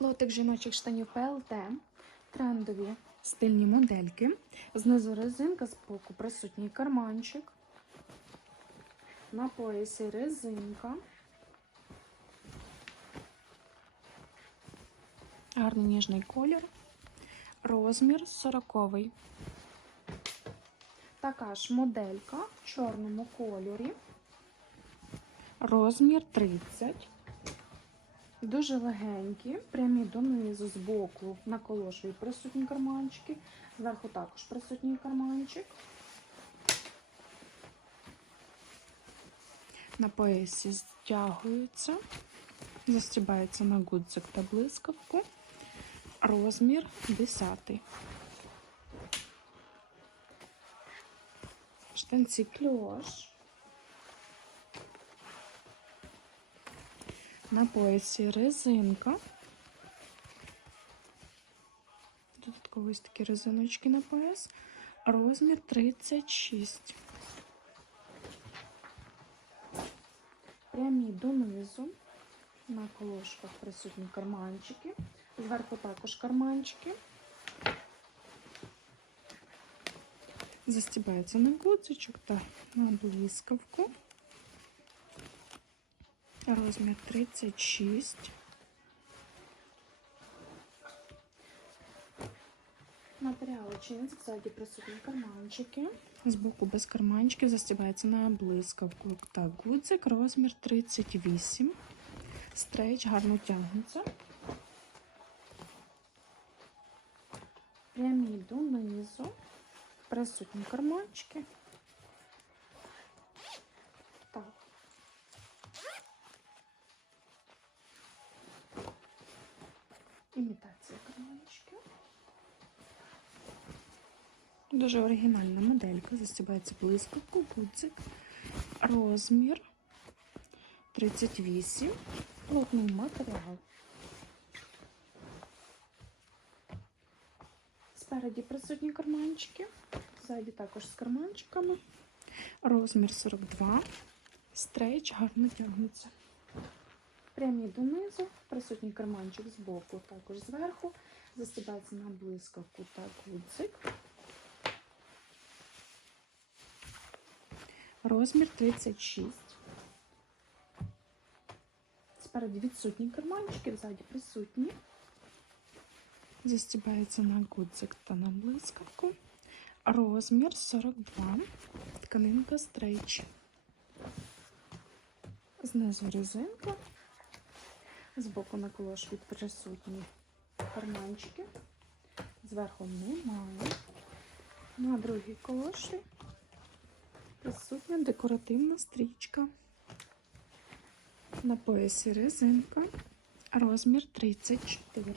Лотик жіночих штанів ПЛТ, трендові стильні модельки. Знизу резинка, з боку присутній карманчик. На поясі резинка. Гарний ніжний колір. Розмір 40. Така ж моделька в чорному кольорі. Розмір 30. Дуже легенькі, прямі донизу з боку на колошові присутні карманчики. Зверху також присутній карманчик. На поясі стягуються, застібається на гудзик та блискавку. Розмір 10. Штанці кльош. На поясі резинка. Додатково ось такі резиночки на пояс. Розмір 36. Прямі донизу. На колошках присутні карманчики. Зверху також карманчики. Застібається на гудзичок та на блискавку. Розмір 36. Матеріали чинці, ззаді присутні карманчики. Збоку без карманчиків застібається на блискавку та гудзик, розмір 38. Стрейч гарно тягнеться. Прямі донизу. Присутні карманчики. Імітація карманчиків. Дуже оригінальна моделька. Застібається блискавку, гудзик. Розмір 38. Плотний матеріал. Спереді присутні карманчики. Ззаді також з карманчиками. Розмір 42. Стрейч гарно тягнеться. Прямі донизу, присутній карманчик з боку, також зверху. Застібається на блискавку та гудзик. Розмір 36. Спереді відсутні карманчики, ззаді присутні. Застібається на гудзик та на блискавку. Розмір 42. Тканинка стрейч. Знизу резинка. Збоку на колошві присутні карманчики. Зверху немає. На другій колоші присутня декоративна стрічка. На поясі резинка. Розмір 34.